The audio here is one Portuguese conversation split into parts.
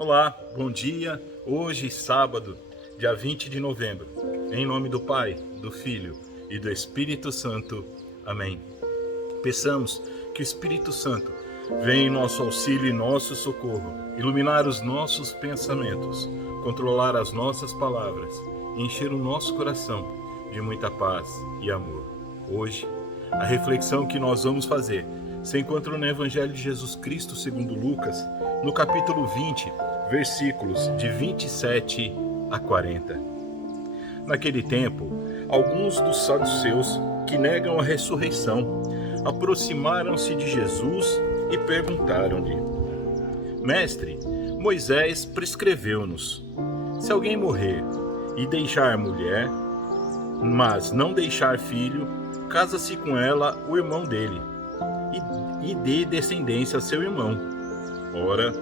Olá, bom dia. Hoje, sábado, dia 20 de novembro. Em nome do Pai, do Filho e do Espírito Santo. Amém. Peçamos que o Espírito Santo venha em nosso auxílio e nosso socorro, iluminar os nossos pensamentos, controlar as nossas palavras e encher o nosso coração de muita paz e amor. Hoje, a reflexão que nós vamos fazer se encontra no Evangelho de Jesus Cristo segundo Lucas, no capítulo 20, versículos de 27 a 40. Naquele tempo, alguns dos saduceus que negam a ressurreição aproximaram-se de Jesus e perguntaram-lhe: Mestre, Moisés prescreveu-nos: se alguém morrer e deixar mulher, mas não deixar filho, casa-se com ela o irmão dele e dê descendência a seu irmão. Ora,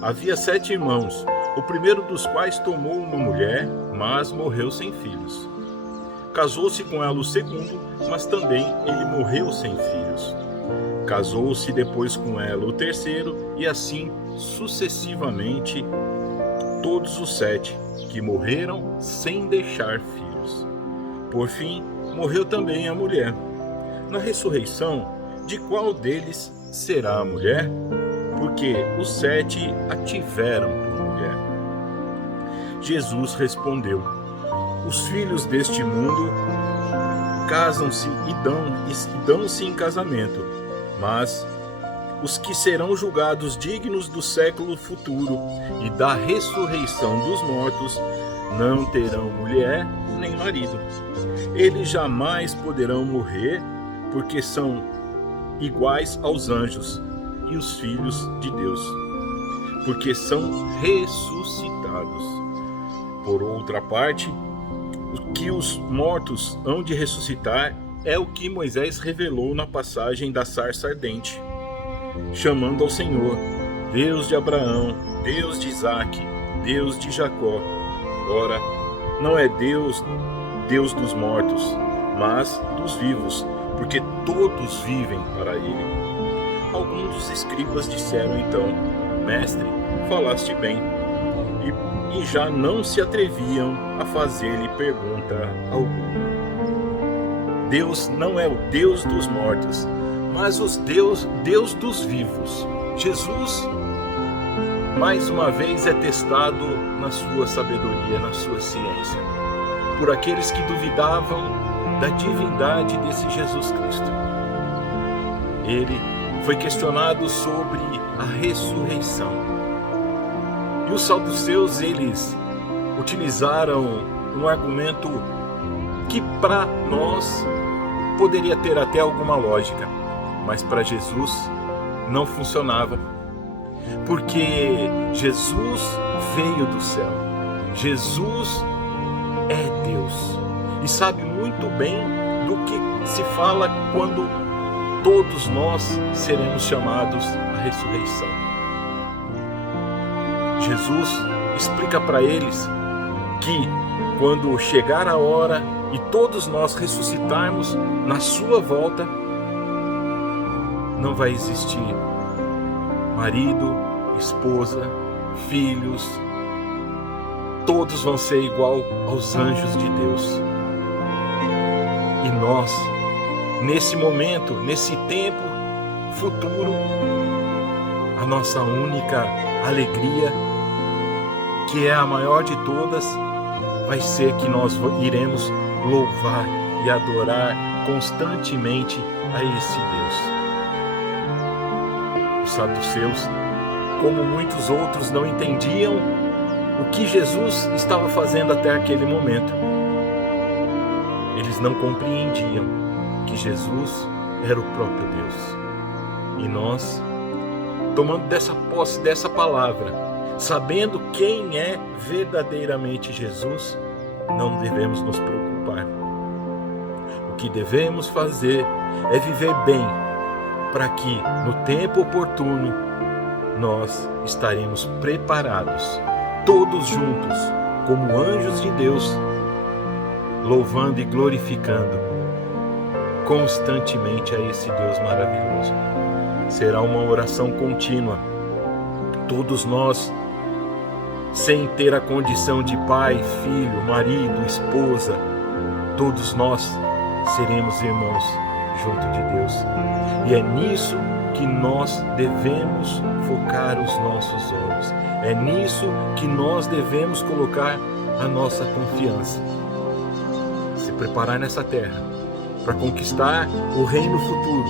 havia 7 irmãos, o primeiro dos quais tomou uma mulher, mas morreu sem filhos. Casou-se com ela o segundo, mas também ele morreu sem filhos. Casou-se depois com ela o terceiro, e assim sucessivamente todos os 7 que morreram sem deixar filhos. Por fim, morreu também a mulher. Na ressurreição, de qual deles será a mulher? Porque os 7 a tiveram por mulher. Jesus respondeu: os filhos deste mundo casam-se e dão-se em casamento, mas os que serão julgados dignos do século futuro e da ressurreição dos mortos não terão mulher nem marido. Eles jamais poderão morrer, porque são iguais aos anjos e os filhos de Deus, porque são ressuscitados. Por outra parte, o que os mortos hão de ressuscitar é o que Moisés revelou na passagem da sarça ardente, chamando ao Senhor: Deus de Abraão, Deus de Isaque, Deus de Jacó. Ora, não é Deus dos mortos, mas dos vivos, porque todos vivem para ele. Alguns dos escribas disseram então: Mestre, falaste bem. E já não se atreviam a fazer-lhe pergunta alguma. Deus não é o Deus dos mortos, mas Deus dos vivos. Jesus, mais uma vez, é testado na sua sabedoria, na sua ciência, por aqueles que duvidavam da divindade desse Jesus Cristo. Ele foi questionado sobre a ressurreição. E os saduceus, eles utilizaram um argumento que para nós poderia ter até alguma lógica, mas para Jesus não funcionava. Porque Jesus veio do céu. Jesus é Deus e sabe muito bem do que se fala quando todos nós seremos chamados à ressurreição. Jesus explica para eles que quando chegar a hora e todos nós ressuscitarmos na sua volta, não vai existir marido, esposa, filhos, todos vão ser igual aos anjos de Deus. E nós, nesse momento, nesse tempo futuro, a nossa única alegria, que é a maior de todas, vai ser que nós iremos louvar e adorar constantemente a esse Deus. Os saduceus, como muitos outros, não entendiam o que Jesus estava fazendo até aquele momento. Eles não compreendiam que Jesus era o próprio Deus. E nós, tomando dessa posse dessa palavra, sabendo quem é verdadeiramente Jesus, não devemos nos preocupar. O que devemos fazer é viver bem, para que no tempo oportuno nós estaremos preparados, todos juntos, como anjos de Deus, louvando e glorificando constantemente a esse Deus maravilhoso. Será uma oração contínua. Todos nós sem ter a condição de pai, filho, marido, esposa, todos nós seremos irmãos junto de Deus. E é nisso que nós devemos focar os nossos olhos. É nisso que nós devemos colocar a nossa confiança. Se preparar nessa terra para conquistar o reino futuro,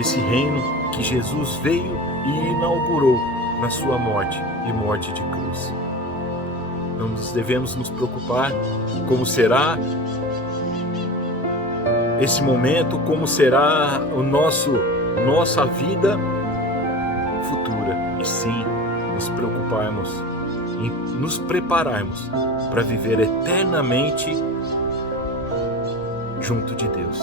esse reino que Jesus veio e inaugurou na sua morte e morte de cruz. Não nos devemos nos preocupar como será esse momento, como será nossa vida futura, e sim nos preocuparmos em nos prepararmos para viver eternamente junto de Deus.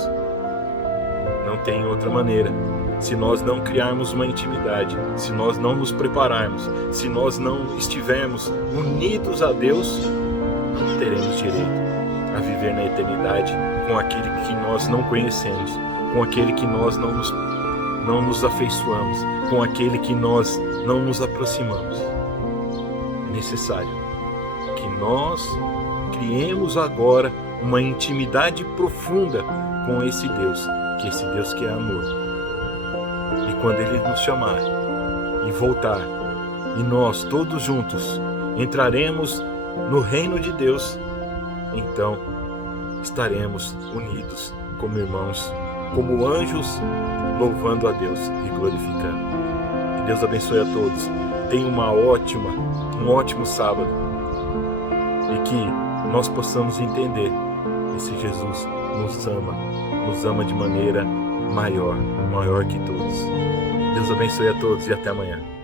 Não tem outra maneira. Se nós não criarmos uma intimidade, se nós não nos prepararmos, se nós não estivermos unidos a Deus, não teremos direito a viver na eternidade com aquele que nós não conhecemos, com aquele que nós não nos afeiçoamos, com aquele que nós não nos aproximamos. É necessário que nós criemos agora uma intimidade profunda com esse Deus, que é amor. E quando Ele nos chamar e voltar, e nós todos juntos entraremos no reino de Deus, então estaremos unidos como irmãos, como anjos, louvando a Deus e glorificando. Que Deus abençoe a todos. Tenha um ótimo sábado, e que nós possamos entender: esse Jesus nos ama de maneira maior que todos. Deus abençoe a todos e até amanhã.